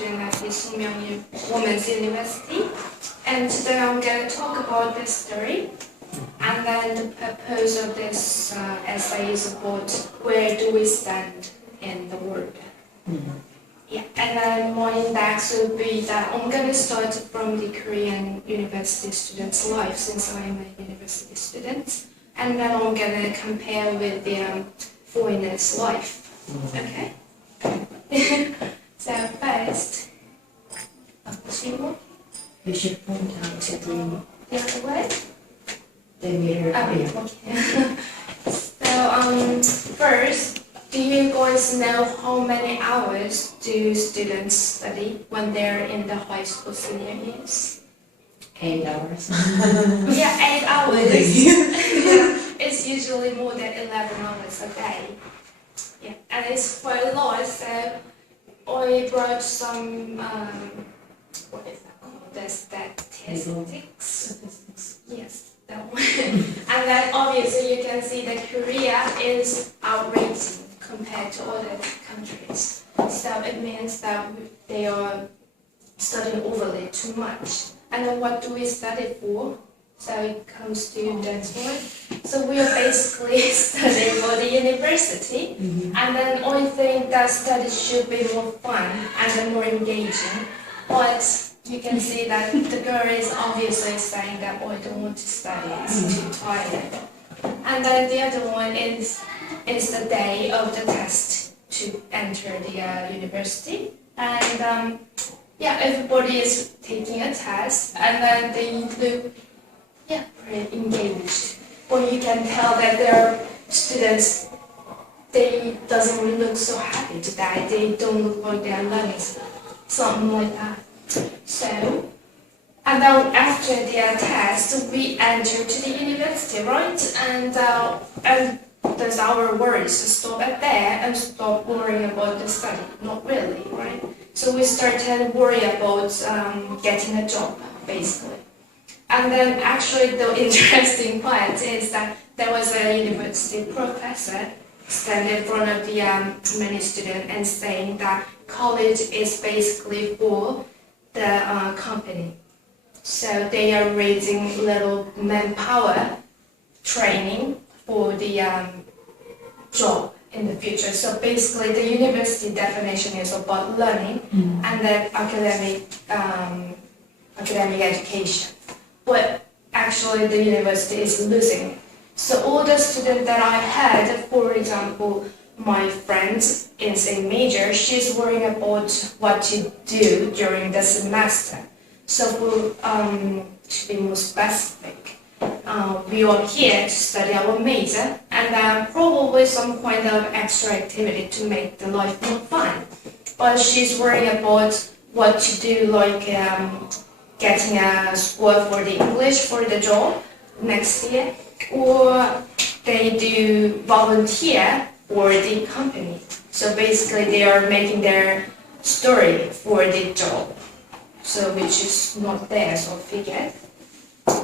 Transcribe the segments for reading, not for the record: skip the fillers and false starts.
student at the Snow.or.kr Women's University, and today I'm going to talk about this story. And then the purpose of this essay is about where do we stand in the world. Yeah, and then my index will be that I'm going to start from the Korean university student's life, since I am a university student, and then I'm going to compare with the foreigner's life. Okay? So first, you should point out to the other way. the mirror. Okay. So first, do you guys know how many hours do students study when they're in the high school senior years? 8 hours. Yeah, 8 hours. Yeah, it's usually more than 11 hours a day. Yeah, and it's quite a lot. So I brought some what is that called? The statistics. Yes, that one. And then obviously you can see that Korea is outrating compared to other countries. So it means that they are studying overly too much. And then what do we study for? So it comes to that one. So we are basically studying for the university. And then I think that studies should be more fun and then more engaging. But you can see that the girl is obviously saying that, oh, I don't want to study, it's too tired. And then the other one is the day of the test to enter the university. And yeah, everybody is taking a test, and then they look pretty engaged. Or you can tell that their students, they doesn't really look so happy today. They don't look like they're learning something like that. So, and then after the test, we enter to the university, right? And does our worries stop at there and stop worrying about the study? Not really, right? So we started worry about getting a job, basically. And then actually the interesting part is that there was a university professor standing in front of the many students and saying that college is basically for the company. So they are raising little manpower training for the job in the future. So basically the university definition is about learning and then academic education. But actually the university is losing. So all the students that I had, for example, my friend in same major, she's worrying about what to do during the semester. So to be more specific, we are here to study our major and probably some kind of extra activity to make the life more fun. But she's worrying about what to do, like getting a score for the English for the job next year, or they do volunteer for the company. So basically they are making their story for the job, so which is not there, so I figured.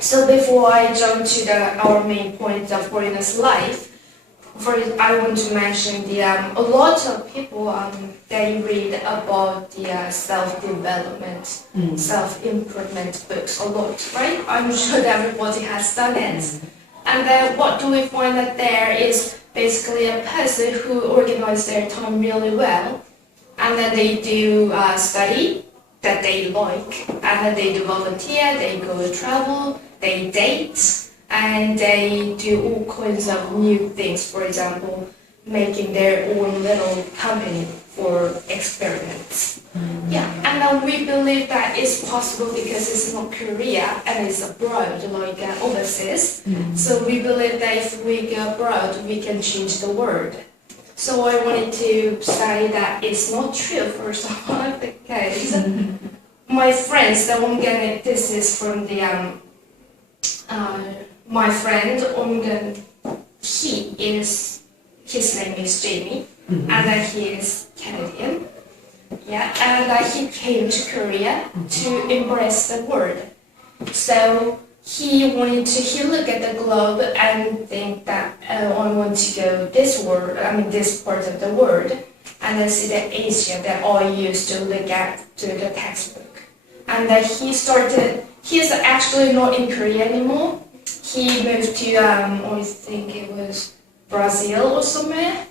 So before I jump to our main point of foreigners' life, I want to mention a lot of people they read about the self-development, self-improvement books a lot, right? I'm sure that everybody has done it. And then what do we find that there is basically a person who organizes their time really well, and then they do study that they like, and then they do volunteer, they go travel, they date, and they do all kinds of new things. For example, making their own little company for experiments. Yeah, and then we believe that it's possible because it's not Korea and it's abroad, like overseas. So we believe that if we go abroad, we can change the world. So I wanted to say that it's not true, first of all, because my friends, this is from the my friend his name is Jamie, and then he is Canadian. Yeah, and he came to Korea to embrace the world. So he looked at the globe and think that I want to go this part of the world. and then see the Asia that I used to look at through the textbook. And then he's actually not in Korea anymore. He moved to, I think it was Brazil or somewhere.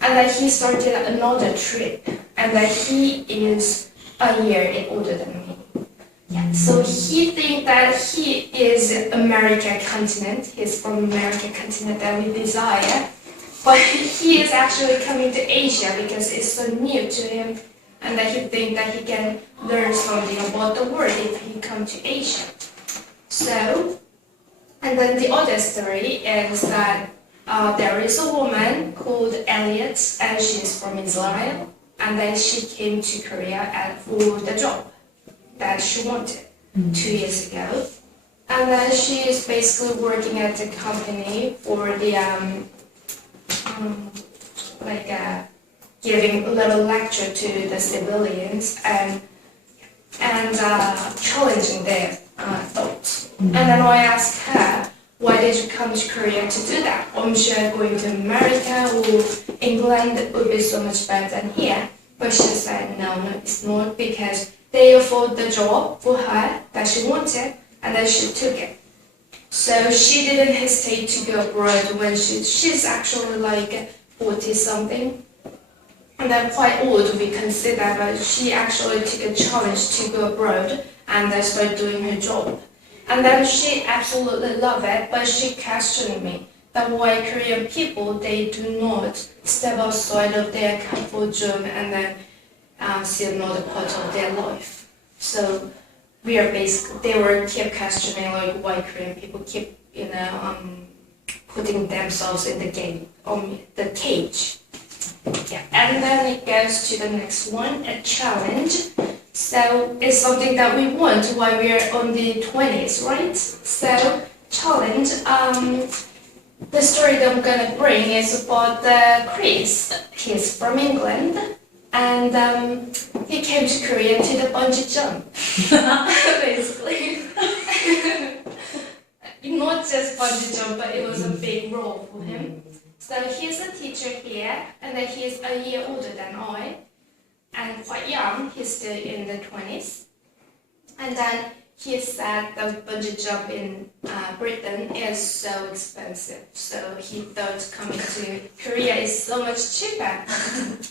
And then he started another trip. And then he is a year older than me. Yeah, so he thinks that he is American continent. He's from American continent that we desire. But he is actually coming to Asia because it's so new to him. And that he thinks that he can learn something about the world if he comes to Asia. So, and then the other story is that there is a woman called Elliot, and she's from Israel. And then she came to Korea for the job that she wanted 2 years ago. And then she is basically working at the company for the giving a little lecture to the civilians and challenging their thoughts. And then I asked her, why did you come to Korea to do that? I'm sure going to America or England would be so much better than here. But she said, no, it's not, because they offered the job for her that she wanted, and then she took it. So she didn't hesitate to go abroad when she's actually like 40 something. And then quite old we consider, but she actually took a challenge to go abroad and then start doing her job. And then she absolutely loved it, but she questioned me that why Korean people, they do not step outside of their comfort zone and then see another part of their life. So we are basically, they were keep questioning like why Korean people keep, putting themselves in the game, the cage. Yeah, and then it goes to the next one, a challenge. So it's something that we want while we are on the 20s, right? So challenge. The story that I'm gonna bring is about Chris. He's from England, and he came to Korea to the bungee jump, basically. Not just bungee jump, but it was a big role for him. So he's a teacher here, and then he's a year older than I, and quite young. He's still in the 20s. And then he said the bungee jump in Britain is so expensive. So he thought coming to Korea is so much cheaper.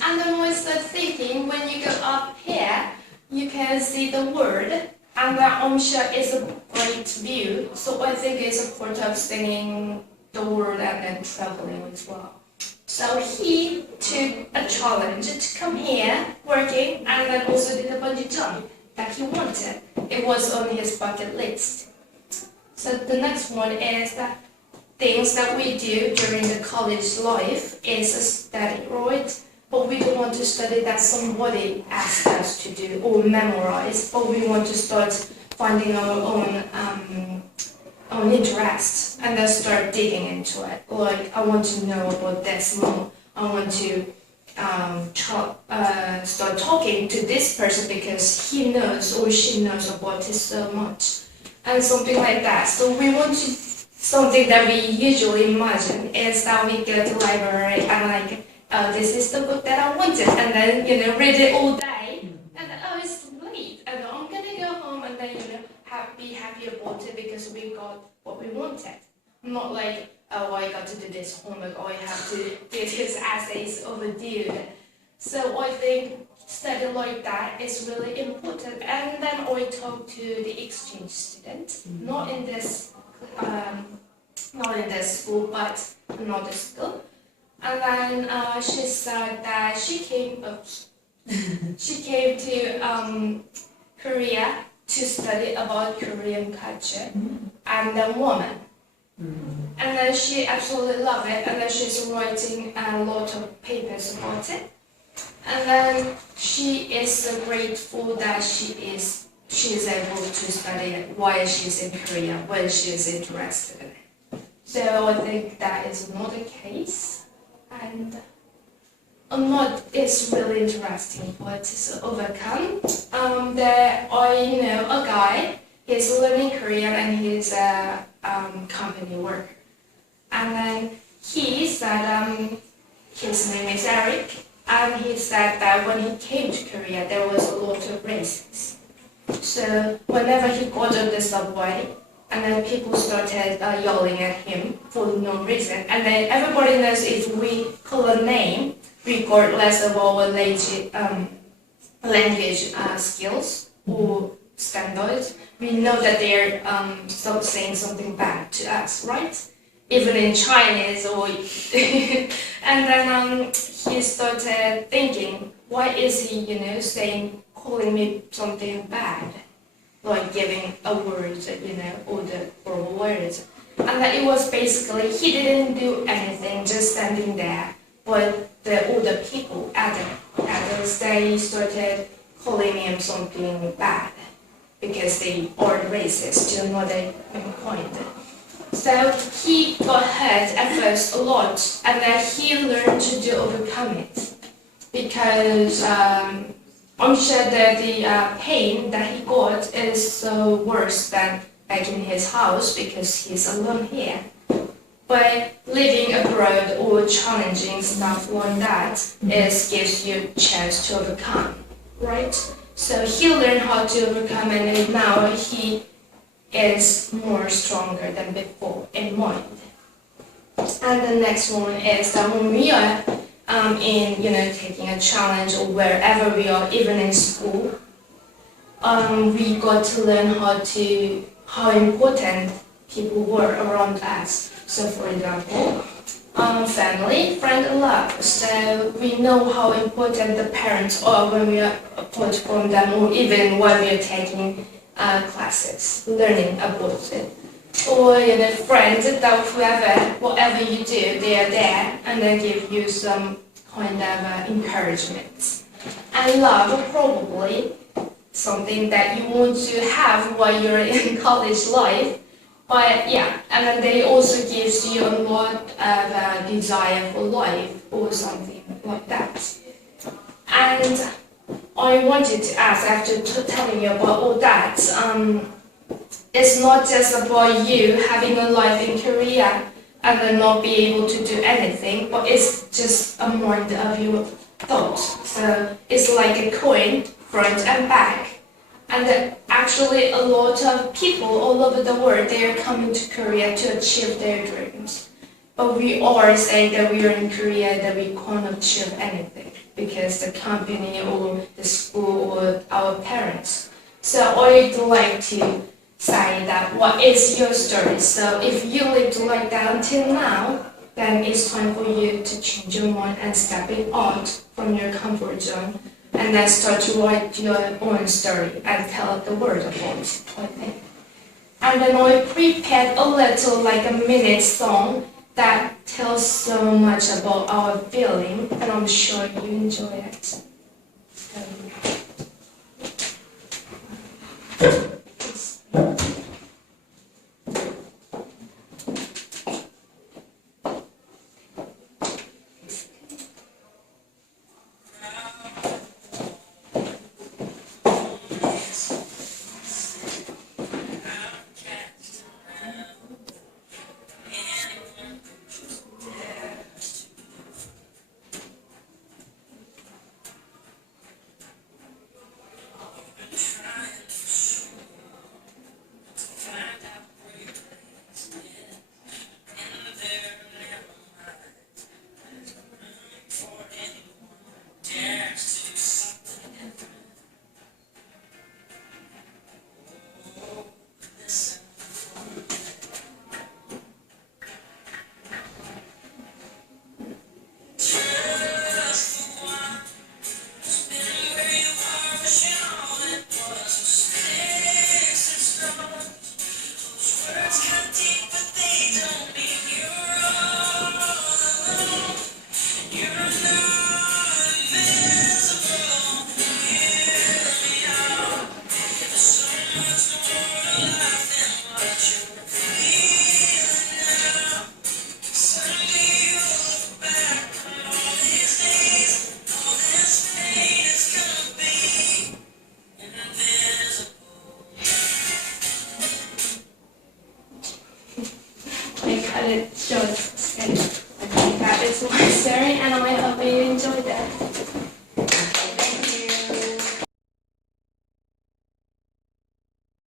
And then I started thinking, when you go up here, you can see the world, and I'm sure it's a great view. So I think it's a part of seeing the world and then traveling as well. So he took a challenge to come here working and then also did a bungee jump that he wanted. It was on his bucket list. So the next one is that things that we do during the college life is a study, right? But we don't want to study that somebody asked us to do or memorize, but we want to start finding our own interests and then start digging into it. Like, I want to know about this more. I want to start talking to this person because he knows or she knows about it so much, and something like that. So we want to, something that we usually imagine is that we go to library and like, oh, this is the book that I wanted, and then read it all day, and then, oh, it's late, and I'm gonna go home and then be happy about it because we got what we wanted. Not like, oh, I got to do this homework, or I have to do this essays overdue. So I think study like that is really important. And then I talked to the exchange student, not in this school, but another school. And then she said that she came to Korea to study about Korean culture and the woman. And then she absolutely loved it, and then she's writing a lot of papers about it. And then she is so grateful that she is able to study it while she's in Korea, when she is interested in it. So I think that is another case, and it's really interesting what to overcome. I know a guy, he's learning Korean and he's a company worker. And then he said his name is Eric. And he said that when he came to Korea, there was a lot of races. So whenever he got on the subway, and then people started yelling at him for no reason. And then everybody knows if we call a name, regardless of our language skills or standards, we know that they're saying something bad to us, right? Even in Chinese or and then he started thinking, why is he, calling me something bad, like giving a word, or the horrible words, and that it was basically he didn't do anything, just standing there, but the older people, adults, they started calling him something bad because they are racist, you know they point. So he got hurt at first a lot, and then he learned to overcome it because I'm sure that the pain that he got is so worse than back in his house because he's alone here. But living abroad or challenging stuff like that gives you a chance to overcome, right? So he learned how to overcome, and now he is more stronger than before in mind. And the next one is that when we are taking a challenge or wherever we are, even in school, we got to learn how important people were around us. So for example, family, friend, and love. So we know how important the parents are when we are apart from them, or even while we are taking classes, learning about it. Or friends that whatever you do, they are there and they give you some kind of encouragement. And love, probably something that you want to have while you're in college life. But yeah, and then they also gives you a lot of desire for life or something like that. And I wanted to ask, after telling you about all that, it's not just about you having a life in Korea and then not be able to do anything, but it's just a mind of your thoughts. So it's like a coin, front and back. And actually a lot of people all over the world, they are coming to Korea to achieve their dreams. But we are saying that we are in Korea, that we can't achieve anything because the company or the school or our parents. So I'd like to say that what is your story? So if you lived like that until now, then it's time for you to change your mind and step out from your comfort zone and then start to write your own story and tell the world about it, I think. And then I prepared a little, like a minute song that tells so much about our feeling, and I'm sure you enjoy it. I cut it short.